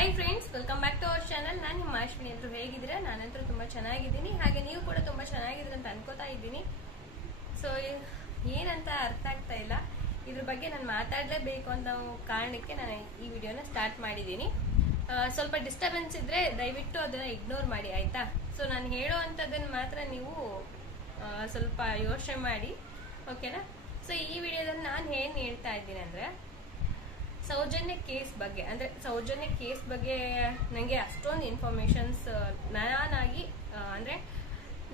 Hi friends, welcome back to our channel. ನಾನು ನಿಮ್ಮ ಅಶ್ವಿನಿ. ಎಲ್ಲರೂ ಹೇಗಿದ್ದೀರಾ? ನಾನಂತೂ ತುಂಬಾ ಚೆನ್ನಾಗಿದ್ದೀನಿ, ಹಾಗೆ ನೀವು ಕೂಡ ತುಂಬಾ ಚೆನ್ನಾಗಿದ್ದೀರ ಅಂತ ಅನ್ಕೋತಾ ಇದ್ದೀನಿ. ಸೊ ಏನಂತ ಅರ್ಥ ಆಗ್ತಾ ಇಲ್ಲ, ಇದ್ರ ಬಗ್ಗೆ ನಾನು ಮಾತಾಡಲೇಬೇಕು ಅಂತ ಕಾರಣಕ್ಕೆ ನಾನು ಈ ವಿಡಿಯೋನ ಸ್ಟಾರ್ಟ್ ಮಾಡಿದ್ದೀನಿ. ಸ್ವಲ್ಪ ಡಿಸ್ಟರ್ಬೆನ್ಸ್ ಇದ್ರೆ ದಯವಿಟ್ಟು ಅದನ್ನ ಇಗ್ನೋರ್ ಮಾಡಿ, ಆಯ್ತಾ? ಸೊ ನಾನು ಹೇಳೋ ಅಂಥದ್ದನ್ನು ಮಾತ್ರ ನೀವು ಸ್ವಲ್ಪ ಯೋಚನೆ ಮಾಡಿ, ಓಕೆನಾ? ಸೊ ಈ ವಿಡಿಯೋದಲ್ಲಿ ನಾನು ಏನು ಹೇಳ್ತಾ ಇದ್ದೀನಿ ಅಂದರೆ, ಸೌಜನ್ಯ ಕೇಸ್ ಬಗ್ಗೆ. ಅಂದರೆ ಸೌಜನ್ಯ ಕೇಸ್ ಬಗ್ಗೆ ನನಗೆ ಅಷ್ಟೊಂದು ಇನ್ಫಾರ್ಮೇಷನ್ಸ್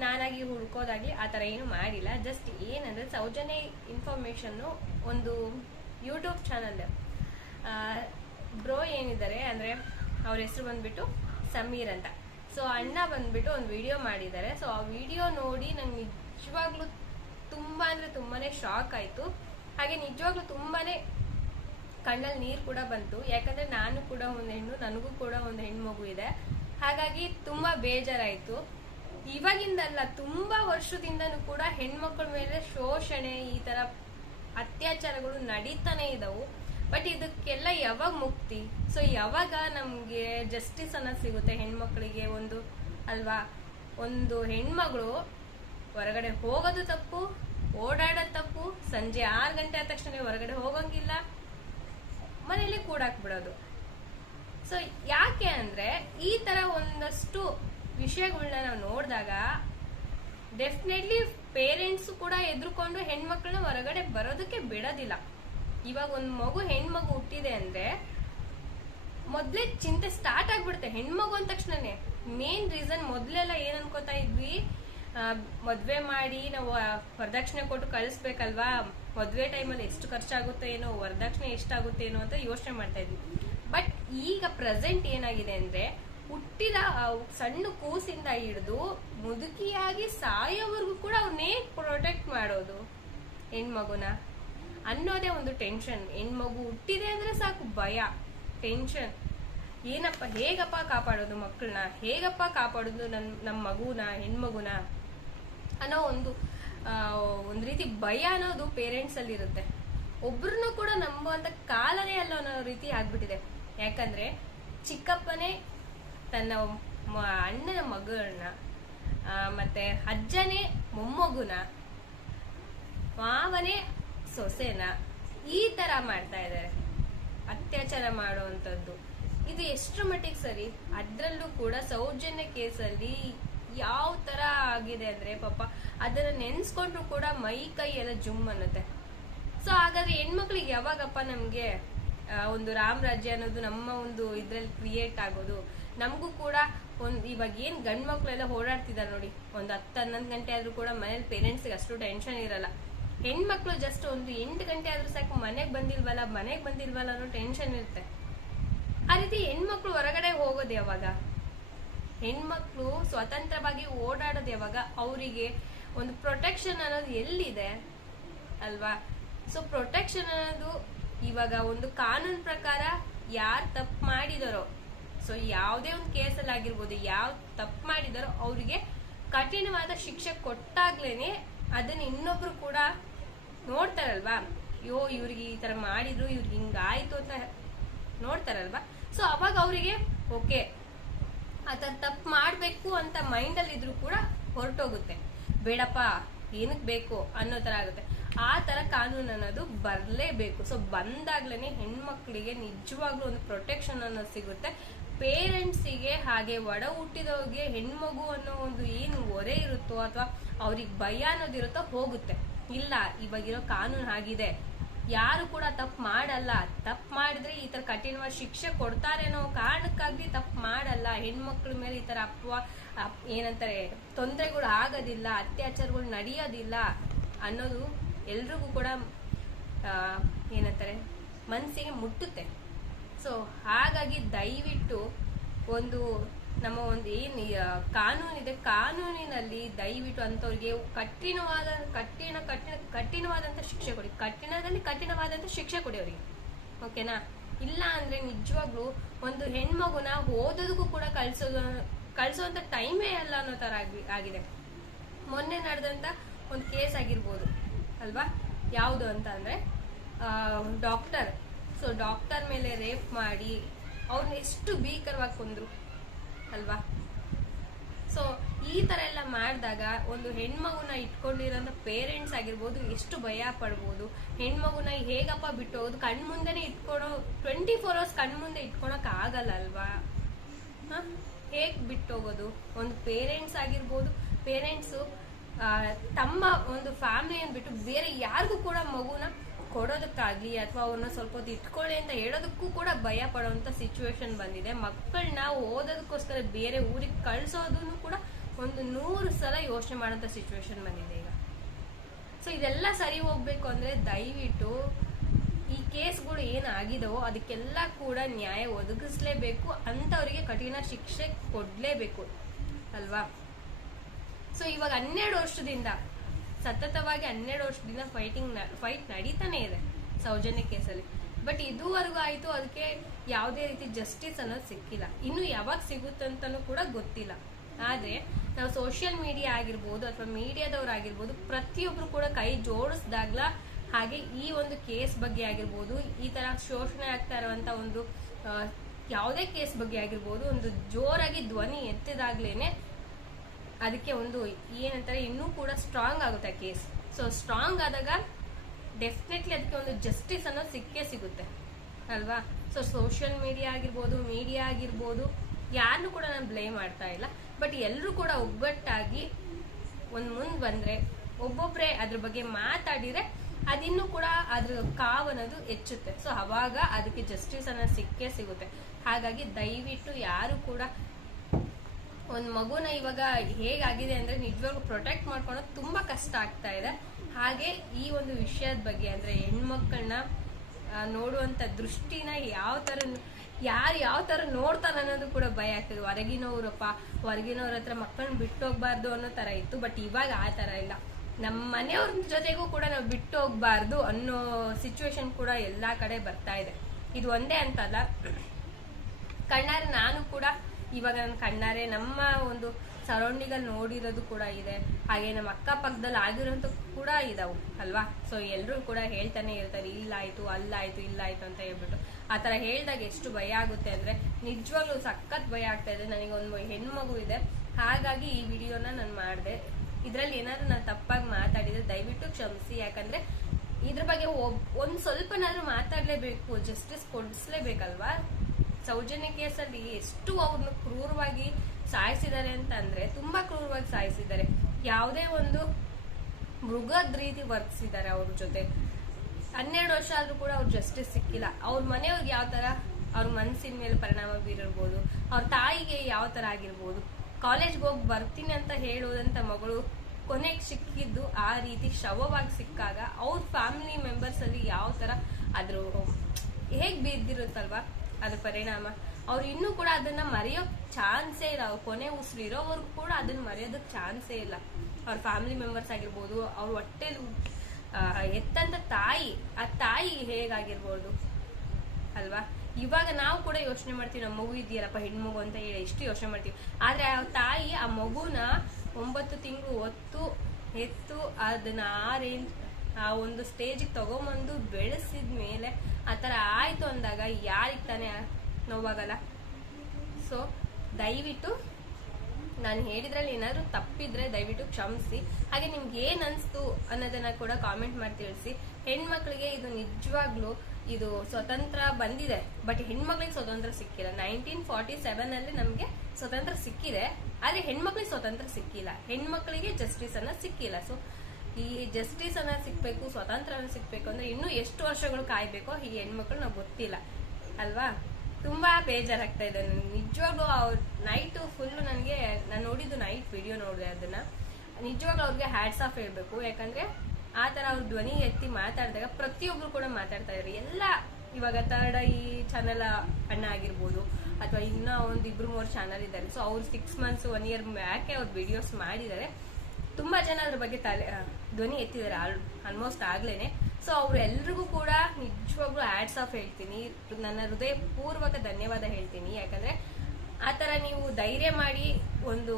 ನಾನಾಗಿ ಹುಡ್ಕೋದಾಗಲಿ ಆ ಥರ ಏನು ಮಾಡಿಲ್ಲ. ಜಸ್ಟ್ ಏನಂದರೆ, ಸೌಜನ್ಯ ಇನ್ಫಾರ್ಮೇಷನ್ನು ಒಂದು ಯೂಟ್ಯೂಬ್ ಚಾನಲ್ ಬ್ರೋ ಏನಿದ್ದಾರೆ, ಅಂದರೆ ಅವ್ರ ಹೆಸರು ಬಂದ್ಬಿಟ್ಟು ಸಮೀರ್ ಅಂತ. ಸೊ ಅಣ್ಣ ಬಂದ್ಬಿಟ್ಟು ಒಂದು ವಿಡಿಯೋ ಮಾಡಿದ್ದಾರೆ. ಸೊ ಆ ವಿಡಿಯೋ ನೋಡಿ ನಂಗೆ ನಿಜವಾಗ್ಲೂ ತುಂಬ ಅಂದರೆ ತುಂಬಾ ಶಾಕ್ ಆಯಿತು. ಹಾಗೆ ನಿಜವಾಗ್ಲೂ ತುಂಬಾ ಕಣ್ಣಲ್ಲಿ ನೀರು ಕೂಡ ಬಂತು. ಯಾಕಂದರೆ ನಾನು ಕೂಡ ಒಂದು ಹೆಣ್ಣು, ನನಗೂ ಕೂಡ ಒಂದು ಹೆಣ್ಮಗು ಇದೆ. ಹಾಗಾಗಿ ತುಂಬ ಬೇಜಾರಾಯಿತು. ಇವಾಗಿಂದಲ್ಲ, ತುಂಬ ವರ್ಷದಿಂದನೂ ಕೂಡ ಹೆಣ್ಮಕ್ಳ ಮೇಲೆ ಶೋಷಣೆ, ಈ ಥರ ಅತ್ಯಾಚಾರಗಳು ನಡೀತಾನೆ ಇದ್ದವು. ಬಟ್ ಇದಕ್ಕೆಲ್ಲ ಯಾವಾಗ ಮುಕ್ತಿ? ಸೊ ಯಾವಾಗ ನಮಗೆ ಜಸ್ಟಿಸ್ ಅನ್ನೋದು ಸಿಗುತ್ತೆ ಹೆಣ್ಮಕ್ಳಿಗೆ? ಒಂದು ಹೆಣ್ಮಗಳು ಹೊರಗಡೆ ಹೋಗೋದು ತಪ್ಪು, ಓಡಾಡೋದು ತಪ್ಪು, ಸಂಜೆ 6 ಗಂಟೆ ಆದ ತಕ್ಷಣ ಹೊರಗಡೆ ಹೋಗಂಗಿಲ್ಲ, ಮನೇಲಿ ಕೂಡಾಕ್ಬಿಡೋದು. ಸೊ ಯಾಕೆ ಅಂದರೆ, ಈ ಥರ ಒಂದಷ್ಟು ವಿಷಯಗಳನ್ನ ನಾವು ನೋಡಿದಾಗ ಡೆಫಿನೆಟ್ಲಿ ಪೇರೆಂಟ್ಸು ಕೂಡ ಎದುರುಕೊಂಡು ಹೆಣ್ಮಕ್ಳನ್ನ ಹೊರಗಡೆ ಬರೋದಕ್ಕೆ ಬಿಡೋದಿಲ್ಲ. ಇವಾಗ ಒಂದು ಹೆಣ್ಮಗು ಹುಟ್ಟಿದೆ ಅಂದರೆ ಮೊದಲೇ ಚಿಂತೆ ಸ್ಟಾರ್ಟ್ ಆಗ್ಬಿಡುತ್ತೆ. ಹೆಣ್ಮಗು ಅಂದ ತಕ್ಷಣನೇ ಮೇನ್ ರೀಸನ್, ಮೊದಲೆಲ್ಲ ಏನು ಅನ್ಕೋತಾ ಇದ್ವಿ, ಮದುವೆ ಮಾಡಿ ನಾವು ವರದಕ್ಷಿಣೆ ಕೊಟ್ಟು ಕಳಿಸ್ಬೇಕಲ್ವಾ, ಮದುವೆ ಟೈಮಲ್ಲಿ ಎಷ್ಟು ಖರ್ಚಾಗುತ್ತೆ ಏನೋ, ವರದಕ್ಷಿಣೆ ಎಷ್ಟಾಗುತ್ತೆ ಏನೋ ಅಂತ ಯೋಚನೆ ಮಾಡ್ತಾ ಇದ್ವಿ. ಬಟ್ ಈಗ ಪ್ರೆಸೆಂಟ್ ಏನಾಗಿದೆ ಅಂದರೆ, ಹುಟ್ಟಿದ ಸಣ್ಣ ಕೂಸಿಂದ ಹಿಡಿದು ಮುದುಕಿಯಾಗಿ ಸಾಯೋವರೆಗೂ ಕೂಡ ಅವ್ರನ್ನೇ ಪ್ರೊಟೆಕ್ಟ್ ಮಾಡೋದು ಹೆಣ್ಮಗುನ ಅನ್ನೋದೇ ಒಂದು ಟೆನ್ಷನ್. ಹೆಣ್ಮಗು ಹುಟ್ಟಿದೆ ಅಂದರೆ ಸಾಕು ಭಯ, ಟೆನ್ಷನ್. ಏನಪ್ಪ, ಹೇಗಪ್ಪ ಕಾಪಾಡೋದು ಮಕ್ಕಳನ್ನ, ಹೇಗಪ್ಪ ಕಾಪಾಡೋದು ನಮ್ಮ ಮಗುನ, ಹೆಣ್ಮಗುನ ಅನ್ನೋ ಒಂದು ರೀತಿ ಭಯ ಅನ್ನೋದು ಪೇರೆಂಟ್ಸ್ ಅಲ್ಲಿ ಇರುತ್ತೆ. ಒಬ್ರನ್ನೂ ಕೂಡ ನಂಬುವಂತ ಕಾಲನೇ ಅಲ್ಲ ಅನ್ನೋ ರೀತಿ ಆಗ್ಬಿಟ್ಟಿದೆ. ಯಾಕಂದ್ರೆ ಚಿಕ್ಕಪ್ಪನೇ ತನ್ನ ಅಣ್ಣನ ಮಗಳನ್ನ, ಮತ್ತೆ ಅಜ್ಜನೇ ಮೊಮ್ಮಗುನ, ಮಾವನೇ ಸೊಸೆನ ಈ ತರ ಮಾಡ್ತಾ ಇದ್ದಾರೆ, ಅತ್ಯಾಚಾರ ಮಾಡುವಂಥದ್ದು. ಇದು ಎಷ್ಟರ ಮಟ್ಟಿಗೆ ಸರಿ? ಅದ್ರಲ್ಲೂ ಕೂಡ ಸೌಜನ್ಯ ಕೇಸಲ್ಲಿ ಯಾವ ತರ ಆಗಿದೆ ಅಂದ್ರೆ, ಪಾಪ ಅದನ್ನ ನೆನ್ಸ್ಕೊಂಡ್ರು ಕೂಡ ಮೈ ಕೈ ಎಲ್ಲ ಜುಮ್ ಅನ್ನುತ್ತೆ. ಸೊ ಹಾಗಾದ್ರೆ ಹೆಣ್ಮಕ್ಳಿಗೆ ಯಾವಾಗಪ್ಪ ನಮ್ಗೆ ಒಂದು ರಾಮರಾಜ್ಯ ಅನ್ನೋದು ನಮ್ಮ ಒಂದು ಇದ್ರಲ್ಲಿ ಕ್ರಿಯೇಟ್ ಆಗೋದು? ನಮಗೂ ಕೂಡ ಇವಾಗ ಏನ್ ಗಂಡ್ ಮಕ್ಳೆಲ್ಲ ಓಡಾಡ್ತಿದ್ದಾರೆ ನೋಡಿ, ಒಂದು 10-11 ಗಂಟೆ ಆದ್ರೂ ಕೂಡ ಮನೇಲಿ ಪೇರೆಂಟ್ಸ್ಗೆ ಅಷ್ಟು ಟೆನ್ಷನ್ ಇರಲ್ಲ. ಹೆಣ್ಮಕ್ಳು ಜಸ್ಟ್ ಒಂದು 8 ಗಂಟೆ ಆದ್ರೂ ಸಾಕು, ಮನೆಗ್ ಬಂದಿಲ್ವಲ್ಲ ಅನ್ನೋ ಟೆನ್ಷನ್ ಇರುತ್ತೆ. ಆ ರೀತಿ ಹೆಣ್ಮಕ್ಳು ಹೊರಗಡೆ ಹೋಗೋದು ಯಾವಾಗ? ಹೆಣ್ಮಕ್ಳು ಸ್ವತಂತ್ರವಾಗಿ ಓಡಾಡೋದು ಯಾವಾಗ? ಅವರಿಗೆ ಒಂದು ಪ್ರೊಟೆಕ್ಷನ್ ಅನ್ನೋದು ಎಲ್ಲಿದೆ ಅಲ್ವಾ? ಸೊ ಪ್ರೊಟೆಕ್ಷನ್ ಅನ್ನೋದು ಇವಾಗ ಒಂದು ಕಾನೂನು ಪ್ರಕಾರ ಯಾರು ತಪ್ಪು ಮಾಡಿದಾರೋ, ಸೊ ಯಾವುದೇ ಒಂದು ಕೇಸಲ್ಲಿ ಆಗಿರ್ಬೋದು, ಯಾವ ತಪ್ಪು ಮಾಡಿದಾರೋ ಅವ್ರಿಗೆ ಕಠಿಣವಾದ ಶಿಕ್ಷೆ ಕೊಟ್ಟಾಗ್ಲೇನೆ ಅದನ್ನ ಇನ್ನೊಬ್ರು ಕೂಡ ನೋಡ್ತಾರಲ್ವಾ, ಇವ್ರಿಗೆ ಈ ತರ ಮಾಡಿದ್ರು, ಇವ್ರಿಗೆ ಹಿಂಗಾಯ್ತು ಅಂತ ನೋಡ್ತಾರಲ್ವಾ. ಸೊ ಅವಾಗ ಅವರಿಗೆ ಓಕೆ, ಆ ಥರ ತಪ್ಪು ಮಾಡಬೇಕು ಅಂತ ಮೈಂಡಲ್ಲಿ ಇದ್ರು ಕೂಡ ಹೊರಟೋಗುತ್ತೆ. ಬೇಡಪ್ಪ, ಏನಕ್ಕೆ ಬೇಕು ಅನ್ನೋ ಥರ ಆಗುತ್ತೆ. ಆ ಥರ ಕಾನೂನು ಅನ್ನೋದು ಬರಲೇಬೇಕು. ಸೊ ಬಂದಾಗ್ಲೇ ಹೆಣ್ಮಕ್ಳಿಗೆ ನಿಜವಾಗ್ಲೂ ಒಂದು ಪ್ರೊಟೆಕ್ಷನ್ ಅನ್ನೋದು ಸಿಗುತ್ತೆ. ಪೇರೆಂಟ್ಸಿಗೆ ಹಾಗೆ ಒಡ ಹುಟ್ಟಿದವ್ರಿಗೆ ಹೆಣ್ಮಗು ಅನ್ನೋ ಒಂದು ಏನು ಹೊರೆ ಇರುತ್ತೋ ಅಥವಾ ಅವ್ರಿಗೆ ಭಯ ಅನ್ನೋದಿರುತ್ತೋ ಹೋಗುತ್ತೆ. ಇಲ್ಲ, ಇವಾಗಿರೋ ಕಾನೂನು ಆಗಿದೆ, ಯಾರು ಕೂಡ ತಪ್ಪು ಮಾಡಲ್ಲ. ತಪ್ಪು ಮಾಡಿದ್ರೆ ಈ ತರ ಕಠಿಣವಾದ ಶಿಕ್ಷೆ ಕೊಡ್ತಾರೆ ಅನ್ನೋ ಕಾರಣಕ್ಕಾಗಿ ತಪ್ಪು ಮಾಡಲ್ಲ. ಹೆಣ್ಮಕ್ಳ ಮೇಲೆ ಈ ತರ ಏನಂತಾರೆ ತೊಂದರೆಗಳು ಆಗೋದಿಲ್ಲ, ಅತ್ಯಾಚಾರಗಳು ನಡೆಯೋದಿಲ್ಲ ಅನ್ನೋದು ಎಲ್ರಿಗೂ ಕೂಡ ಏನಂತಾರೆ ಮನಸ್ಸಿಗೆ ಮುಟ್ಟುತ್ತೆ. ಸೊ ಹಾಗಾಗಿ ದಯವಿಟ್ಟು ನಮ್ಮ ಒಂದು ಏನು ಕಾನೂನಿದೆ, ಕಾನೂನಿನಲ್ಲಿ ದಯವಿಟ್ಟು ಅಂಥವ್ರಿಗೆ ಕಠಿಣವಾದಂಥ ಶಿಕ್ಷೆ ಕೊಡಿ. ಕಠಿಣವಾದಂಥ ಶಿಕ್ಷೆ ಕೊಡಿ ಅವರಿಗೆ, ಓಕೆನಾ? ಇಲ್ಲ ಅಂದ್ರೆ ನಿಜವಾಗ್ಲೂ ಒಂದು ಹೆಣ್ಮಗುನ ಓದೋದಕ್ಕೂ ಕೂಡ ಕಳ್ಸೋಂಥ ಟೈಮೇ ಅಲ್ಲ ಅನ್ನೋ ತರ ಆಗಿದೆ. ಮೊನ್ನೆ ನಡೆದಂತ ಒಂದು ಕೇಸ್ ಆಗಿರ್ಬೋದು ಅಲ್ವಾ, ಯಾವುದು ಅಂತ ಅಂದ್ರೆ ಡಾಕ್ಟರ್. ಸೊ ಡಾಕ್ಟರ್ ಮೇಲೆ ರೇಪ್ ಮಾಡಿ ಅವ್ರನ್ನ ಎಷ್ಟು ಭೀಕರವಾಗಿ ಕೊಂದ್ರು ಅಲ್ವಾ. ಸೊ ಈ ತರ ಎಲ್ಲ ಮಾಡಿದಾಗ ಒಂದು ಹೆಣ್ಮಗುನ ಇಟ್ಕೊಂಡಿರೋಂಥ ಪೇರೆಂಟ್ಸ್ ಆಗಿರ್ಬೋದು ಎಷ್ಟು ಭಯ ಪಡ್ಬೋದು. ಹೆಣ್ಮಗುನ ಹೇಗಪ್ಪ ಬಿಟ್ಟು ಹೋಗೋದು, ಕಣ್ಮುಂದೆನೆ ಇಟ್ಕೊಳೋ 24 hours ಕಣ್ಮುಂದೆ ಇಟ್ಕೊಳಕ್ ಆಗಲ್ಲ ಅಲ್ವಾ. ಹೇಗ್ ಬಿಟ್ಟು ಹೋಗೋದು. ಒಂದು ಪೇರೆಂಟ್ಸ್ ಆಗಿರ್ಬೋದು, ಪೇರೆಂಟ್ಸು ತಮ್ಮ ಒಂದು ಫ್ಯಾಮಿಲಿಯನ್ನು ಬಿಟ್ಟು ಬೇರೆ ಯಾರಿಗೂ ಕೂಡ ಮಗುನ ಕೊಡೋದಕ್ಕಾಗ್ಲಿ ಅಥವಾ ಅವ್ರನ್ನ ಸ್ವಲ್ಪ ಹೊತ್ತು ಇಟ್ಕೊಳ್ಳಿ ಅಂತ ಹೇಳೋದಕ್ಕೂ ಕೂಡ ಭಯ ಪಡೋಂಥ ಸಿಚುವೇಶನ್ ಬಂದಿದೆ. ಮಕ್ಕಳನ್ನ ಓದೋದಕ್ಕೋಸ್ಕರ ಬೇರೆ ಊರಿಗೆ ಕಳ್ಸೋದನ್ನು ಕೂಡ ಒಂದು 100 ಸಲ ಯೋಚನೆ ಮಾಡೋಂಥ ಸಿಚುವೇಶನ್ ಬಂದಿದೆ ಈಗ. ಸೊ ಇದೆಲ್ಲ ಸರಿ ಹೋಗ್ಬೇಕು ಅಂದ್ರೆ ದಯವಿಟ್ಟು ಈ ಕೇಸ್ಗಳು ಏನಾಗಿದವೋ ಅದಕ್ಕೆಲ್ಲ ಕೂಡ ನ್ಯಾಯ ಒದಗಿಸ್ಲೇಬೇಕು, ಅಂತವರಿಗೆ ಕಠಿಣ ಶಿಕ್ಷೆ ಕೊಡ್ಲೇಬೇಕು ಅಲ್ವಾ. ಸೊ ಇವಾಗ 12 ವರ್ಷದಿಂದ ಸತತವಾಗಿ 12 ವರ್ಷದಿಂದ ಫೈಟ್ ನಡೀತಾನೆ ಇದೆ ಸೌಜನ್ಯ ಕೇಸಲ್ಲಿ. ಬಟ್ ಇದುವರೆಗೂ ಆಯ್ತು, ಅದಕ್ಕೆ ಯಾವುದೇ ರೀತಿ ಜಸ್ಟಿಸ್ ಅನ್ನೋದು ಸಿಕ್ಕಿಲ್ಲ. ಇನ್ನು ಯಾವಾಗ ಸಿಗುತ್ತಂತನೂ ಕೂಡ ಗೊತ್ತಿಲ್ಲ. ಆದ್ರೆ ನಾವು ಸೋಷಿಯಲ್ ಮೀಡಿಯಾ ಆಗಿರ್ಬೋದು ಅಥವಾ ಮೀಡಿಯಾದವರಾಗಿರ್ಬೋದು ಪ್ರತಿಯೊಬ್ರು ಕೂಡ ಕೈ ಜೋಡಿಸ್ದಾಗ್ಲ, ಹಾಗೆ ಈ ಒಂದು ಕೇಸ್ ಬಗ್ಗೆ ಆಗಿರ್ಬೋದು, ಈ ತರ ಶೋಷಣೆ ಆಗ್ತಾ ಇರುವಂತ ಒಂದು ಯಾವುದೇ ಕೇಸ್ ಬಗ್ಗೆ ಆಗಿರ್ಬೋದು, ಒಂದು ಜೋರಾಗಿ ಧ್ವನಿ ಎತ್ತಿದಾಗ್ಲೇನೆ ಅದಕ್ಕೆ ಒಂದು ಏನಂತಾರೆ ಇನ್ನೂ ಕೂಡ ಸ್ಟ್ರಾಂಗ್ ಆಗುತ್ತೆ ಕೇಸ್. ಸೊ ಸ್ಟ್ರಾಂಗ್ ಆದಾಗ ಡೆಫಿನೆಟ್ಲಿ ಅದಕ್ಕೆ ಒಂದು ಜಸ್ಟಿಸ್ ಅನ್ನೋದು ಸಿಕ್ಕೇ ಸಿಗುತ್ತೆ ಅಲ್ವಾ. ಸೊ ಸೋಷಿಯಲ್ ಮೀಡಿಯಾ ಆಗಿರ್ಬೋದು ಯಾರನ್ನೂ ಕೂಡ ನಾನು ಬ್ಲೇಮ್ ಮಾಡ್ತಾ ಇಲ್ಲ. ಬಟ್ ಎಲ್ಲರೂ ಕೂಡ ಒಗ್ಗಟ್ಟಾಗಿ ಒಂದ್ ಮುಂದ್ ಬಂದ್ರೆ, ಒಬ್ಬೊಬ್ರೆ ಅದ್ರ ಬಗ್ಗೆ ಮಾತಾಡಿದ್ರೆ ಅದಿನ್ನೂ ಕೂಡ ಅದ್ರ ಕಾವನ್ನೋದು ಹೆಚ್ಚುತ್ತೆ. ಸೊ ಅವಾಗ ಅದಕ್ಕೆ ಜಸ್ಟಿಸ್ ಅನ್ನೋದು ಸಿಕ್ಕೇ ಸಿಗುತ್ತೆ. ಹಾಗಾಗಿ ದಯವಿಟ್ಟು ಯಾರು ಕೂಡ ಒಂದ್ ಮಗುನ ಇವಾಗ ಹೇಗಾಗಿದೆ ಅಂದ್ರೆ ನಿಜವಾಗ್ಲೂ ಪ್ರೊಟೆಕ್ಟ್ ಮಾಡ್ಕೊಳೋದು ತುಂಬಾ ಕಷ್ಟ ಆಗ್ತಾ ಇದೆ. ಹಾಗೆ ಈ ಒಂದು ವಿಷಯದ ಬಗ್ಗೆ ಅಂದ್ರೆ ಹೆಣ್ಮಕ್ಳನ್ನ ನೋಡುವಂತ ದೃಷ್ಟಿನ ಯಾವ ತರ ನೋಡ್ತಾರ ಅನ್ನೋದು ಕೂಡ ಭಯ ಆಗ್ತದೆ. ಹೊರಗಿನವ್ರ ಹತ್ರ ಮಕ್ಕಳನ್ನ ಬಿಟ್ಟು ಹೋಗ್ಬಾರ್ದು ಅನ್ನೋ ತರ ಇತ್ತು. ಬಟ್ ಇವಾಗ ಆ ತರ ಇಲ್ಲ. ನಮ್ಮ ಮನೆಯವ್ರ ಜೊತೆಗೂ ಕೂಡ ನಾವು ಬಿಟ್ಟು ಹೋಗ್ಬಾರ್ದು ಅನ್ನೋ ಸಿಚುವೇಶನ್ ಕೂಡ ಎಲ್ಲಾ ಕಡೆ ಬರ್ತಾ ಇದೆ. ಇದು ಒಂದೇ ಅಂತಲ್ಲ, ಕಣ್ಣಾರೆ ನಾನು ಕೂಡ ಇವಾಗ ನನ್ನ ಕಣ್ಣಾರೆ ನಮ್ಮ ಒಂದು ಸರೌಂಡಿಂಗ್ ಅಲ್ಲಿ ನೋಡಿರೋದು ಕೂಡ ಇದೆ. ಹಾಗೆ ನಮ್ಮ ಅಕ್ಕಪಕ್ಕದಲ್ಲಿ ಆಗಿರೋಂಥ ಕೂಡ ಇದಾವು ಅಲ್ವಾ. ಸೊ ಎಲ್ರು ಕೂಡ ಹೇಳ್ತಾನೆ ಇರ್ತಾರೆ, ಇಲ್ಲಾಯ್ತು ಅಲ್ಲಾಯ್ತು ಇಲ್ಲಾಯ್ತು ಅಂತ ಹೇಳ್ಬಿಟ್ಟು. ಆ ತರ ಹೇಳ್ದಾಗ ಎಷ್ಟು ಭಯ ಆಗುತ್ತೆ ಅಂದ್ರೆ ನಿಜವಾಗ್ಲೂ ಸಖತ್ ಭಯ ಆಗ್ತಾ ಇದೆ. ನನಗೊಂದು ಹೆಣ್ಮಗು ಇದೆ, ಹಾಗಾಗಿ ಈ ವಿಡಿಯೋನ ನಾನು ಮಾಡಿದೆ. ಇದ್ರಲ್ಲಿ ಏನಾದ್ರು ನಾನು ತಪ್ಪಾಗಿ ಮಾತಾಡಿದ್ರೆ ದಯವಿಟ್ಟು ಕ್ಷಮಿಸಿ. ಯಾಕಂದ್ರೆ ಇದ್ರ ಬಗ್ಗೆ ಒಂದ್ ಸ್ವಲ್ಪನಾದ್ರೂ ಮಾತಾಡ್ಲೇಬೇಕು, ಜಸ್ಟಿಸ್ ಕೊಡಿಸ್ಲೇಬೇಕಲ್ವಾ. ಸೌಜನ್ಯ ಕೇಸಲ್ಲಿ ಎಷ್ಟು ಅವ್ರನ್ನ ಕ್ರೂರವಾಗಿ ಸಾಯಿಸಿದ್ದಾರೆ ಅಂತ ಅಂದ್ರೆ ತುಂಬಾ ಕ್ರೂರವಾಗಿ ಸಾಯಿಸಿದ್ದಾರೆ. ಯಾವುದೇ ಒಂದು ಮೃಗದ ರೀತಿ ವರ್ತಿಸಿದ್ದಾರೆ ಅವ್ರ ಜೊತೆ. 12 ವರ್ಷ ಆದ್ರೂ ಕೂಡ ಅವ್ರ ಜಸ್ಟಿಸ್ ಸಿಕ್ಕಿಲ್ಲ. ಅವ್ರ ಮನೆಯವ್ರಿಗೆ ಯಾವ ತರ ಅವ್ರ ಮನಸ್ಸಿನ ಮೇಲೆ ಪರಿಣಾಮ ಬೀರಿರ್ಬೋದು, ಅವ್ರ ತಾಯಿಗೆ ಯಾವ ತರ ಆಗಿರ್ಬೋದು. ಕಾಲೇಜ್ಗೆ ಹೋಗಿ ಬರ್ತೀನಿ ಅಂತ ಹೇಳೋದಂತ ಮಗಳು ಕೊನೆಗೆ ಸಿಕ್ಕಿದ್ದು ಆ ರೀತಿ ಶವವಾಗಿ ಸಿಕ್ಕಾಗ ಅವ್ರ ಫ್ಯಾಮಿಲಿ ಮೆಂಬರ್ಸ್ ಅಲ್ಲಿ ಯಾವ ತರ ಅದ್ರ ಹೇಗ್ ಬಿದ್ದಿರುತ್ತಲ್ವಾ ಅದ್ರ ಪರಿಣಾಮ. ಅವ್ರು ಇನ್ನೂ ಕೂಡ ಅದನ್ನ ಮರೆಯೋಕ್ ಚಾನ್ಸೇ ಇಲ್ಲ. ಅವ್ರ ಕೊನೆ ಉಸಿರು ಇರೋವರೆಗೂ ಕೂಡ ಅದನ್ನ ಮರೆಯೋದಕ್ ಚಾನ್ಸೇ ಇಲ್ಲ. ಅವ್ರ ಫ್ಯಾಮಿಲಿ ಮೆಂಬರ್ಸ್ ಆಗಿರ್ಬೋದು, ಅವ್ರ ಹೊಟ್ಟೆಲಿ ಎತ್ತಂತ ತಾಯಿ, ಆ ತಾಯಿ ಹೇಗಾಗಿರ್ಬೋದು ಅಲ್ವಾ. ಇವಾಗ ನಾವು ಕೂಡ ಯೋಚನೆ ಮಾಡ್ತೀವಿ, ನಮ್ಮ ಮಗು ಇದೆಯಲ್ಲಪ್ಪ ಹೆಣ್ಮಗು ಅಂತ ಹೇಳಿ ಎಷ್ಟು ಯೋಚನೆ ಮಾಡ್ತೀವಿ. ಆದ್ರೆ ಆ ತಾಯಿ ಆ ಮಗುನ 9 ತಿಂಗಳು ಎತ್ತು ಅದನ್ನ ಆ ಒಂದು ಸ್ಟೇಜಿಗೆ ತಗೊಂಬಂದು ಬೆಳೆಸಿದ್ಮೇಲೆ ಆ ತರ ಆಯ್ತು ಅಂದಾಗ ಯಾರಿಗ್ ತಾನೇ ನೋವಾಗಲ್ಲ. ಸೊ ದಯವಿಟ್ಟು ನಾನು ಹೇಳಿದ್ರಲ್ಲಿ ಏನಾದ್ರು ತಪ್ಪಿದ್ರೆ ದಯವಿಟ್ಟು ಕ್ಷಮಿಸಿ. ಹಾಗೆ ನಿಮ್ಗೆ ಏನ್ ಅನ್ಸ್ತು ಅನ್ನೋದನ್ನ ಕೂಡ ಕಾಮೆಂಟ್ ಮಾಡಿ ತಿಳಿಸಿ. ಹೆಣ್ಮಕ್ಳಿಗೆ ಇದು ನಿಜವಾಗ್ಲೂ ಇದು ಸ್ವತಂತ್ರ ಬಂದಿದೆ, ಬಟ್ ಹೆಣ್ಮಕ್ಳಿಗೆ ಸ್ವತಂತ್ರ ಸಿಕ್ಕಿಲ್ಲ. 1947 ಅಲ್ಲಿ ನಮ್ಗೆ ಸ್ವತಂತ್ರ ಸಿಕ್ಕಿದೆ, ಆದ್ರೆ ಹೆಣ್ಮಕ್ಳಿಗೆ ಸ್ವತಂತ್ರ ಸಿಕ್ಕಿಲ್ಲ. ಹೆಣ್ಮಕ್ಳಿಗೆ ಜಸ್ಟಿಸ್ ಅನ್ನ ಸಿಕ್ಕಿಲ್ಲ. ಸೊ ಈ ಜಸ್ಟಿಸ್ ಅನ್ನ ಸಿಕ್ಬೇಕು, ಸ್ವತಂತ್ರ ಸಿಕ್ಬೇಕು ಅಂದ್ರೆ ಇನ್ನೂ ಎಷ್ಟು ವರ್ಷಗಳು ಕಾಯ್ಬೇಕೋ ಈ ಹೆಣ್ಮಕ್ಳು ನಾವು ಗೊತ್ತಿಲ್ಲ ಅಲ್ವಾ. ತುಂಬಾ ಬೇಜಾರಾಗ್ತಾ ಇದೆ ನಿಜವಾಗ್ಲೂ. ಅವ್ರ ನೈಟ್ ಫುಲ್ ನನಗೆ, ನಾನು ನೋಡಿದ್ದು ನೈಟ್ ವಿಡಿಯೋ ನೋಡಿದೆ, ಅದನ್ನ ನಿಜವಾಗ್ಲೂ ಅವ್ರಿಗೆ ಹ್ಯಾಟ್ಸ್ ಆಫ್ ಹೇಳ್ಬೇಕು. ಯಾಕಂದ್ರೆ ಆ ತರ ಅವ್ರ ಧ್ವನಿ ಎತ್ತಿ ಮಾತಾಡಿದಾಗ ಪ್ರತಿಯೊಬ್ರು ಕೂಡ ಮಾತಾಡ್ತಾ ಇದ್ರು ಎಲ್ಲ. ಇವಾಗ ಥರ್ಡ್ ಈ ಚಾನಲ್ ಅಣ್ಣ ಆಗಿರ್ಬೋದು ಅಥವಾ ಇನ್ನೂ 1-2-3 ಚಾನಲ್ ಇದ್ದಾರೆ. ಸೊ ಅವ್ರು 6 months 1 year ಬ್ಯಾಕೆ ಅವ್ರು ವಿಡಿಯೋಸ್ ಮಾಡಿದ್ದಾರೆ. ತುಂಬಾ ಜನ ಅದ್ರ ಬಗ್ಗೆ ಧ್ವನಿ ಎತ್ತಿದ್ದಾರೆ ಆಲ್ಮೋಸ್ಟ್ ಆಗ್ಲೇನೆ. ಸೊ ಅವ್ರೆಲ್ರಿಗೂ ಕೂಡ ನಿಜವಾಗ್ಲೂ ಹ್ಯಾಟ್ಸ್ ಆಫ್ ಹೇಳ್ತೀನಿ, ನನ್ನ ಹೃದಯಪೂರ್ವಕ ಧನ್ಯವಾದ ಹೇಳ್ತೀನಿ. ಯಾಕಂದ್ರೆ ಆತರ ನೀವು ಧೈರ್ಯ ಮಾಡಿ ಒಂದು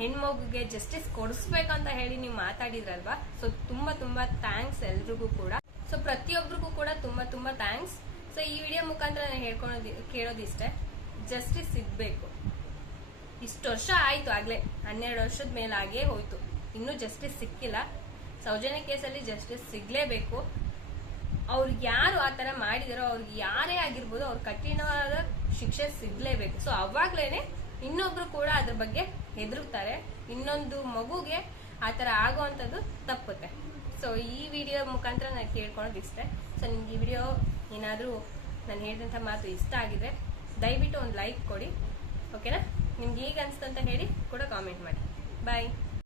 ಹೆಣ್ಮಗುಗೆ ಜಸ್ಟಿಸ್ ಕೊಡಿಸ್ಬೇಕಂತ ಹೇಳಿ ನೀವು ಮಾತಾಡಿದ್ರಲ್ವಾ. ಸೊ ತುಂಬಾ ಥ್ಯಾಂಕ್ಸ್ ಎಲ್ರಿಗೂ ಕೂಡ. ಸೊ ಪ್ರತಿಯೊಬ್ಬರಿಗೂ ಕೂಡ ತುಂಬಾ ಥ್ಯಾಂಕ್ಸ್. ಸೊ ಈ ವಿಡಿಯೋ ಮುಖಾಂತರ ನಾನು ಕೇಳೋದಿಷ್ಟೇ. ಜಸ್ಟಿಸ್ ಸಿಗ್ಬೇಕು. ಇಷ್ಟು ವರ್ಷ ಆಯ್ತು, ಆಗ್ಲೇ 12 ವರ್ಷದ ಮೇಲೆ ಆಗೇ ಹೋಯ್ತು, ಇನ್ನೂ ಜಸ್ಟಿಸ್ ಸಿಕ್ಕಿಲ್ಲ. ಸೌಜನ್ಯ ಕೇಸಲ್ಲಿ ಜಸ್ಟಿಸ್ ಸಿಗ್ಲೇಬೇಕು. ಅವ್ರಿಗೆ ಯಾರು ಆ ತರ ಮಾಡಿದಾರೋ ಅವ್ರಿಗೆ ಯಾರೇ ಆಗಿರ್ಬೋದು ಅವ್ರ ಕಠಿಣವಾದ ಶಿಕ್ಷೆ ಸಿಗ್ಲೇಬೇಕು. ಸೊ ಅವಾಗ್ಲೇನೆ ಇನ್ನೊಬ್ರು ಕೂಡ ಅದ್ರ ಬಗ್ಗೆ ಹೆದರ್ತಾರೆ, ಇನ್ನೊಂದು ಮಗುಗೆ ಆ ತರ ಆಗೋವಂಥದ್ದು ತಪ್ಪುತ್ತೆ. ಸೊ ಈ ವಿಡಿಯೋ ಮುಖಾಂತರ ನಾನು ಕೇಳ್ಕೊಳೋದು ಇಷ್ಟೇ. ಸೊ ನಿಮ್ಗೆ ಈ ವಿಡಿಯೋ ಏನಾದರೂ ನಾನು ಹೇಳಿದಂಥ ಮಾತು ಇಷ್ಟ ಆಗಿದ್ರೆ ದಯವಿಟ್ಟು ಒಂದು ಲೈಕ್ ಕೊಡಿ, ಓಕೆನಾ? ನಿಮ್ಗೆ ಈಗ ಅನ್ಸ್ತಂತ ಹೇಳಿ ಕೂಡ ಕಾಮೆಂಟ್ ಮಾಡಿ. ಬಾಯ್.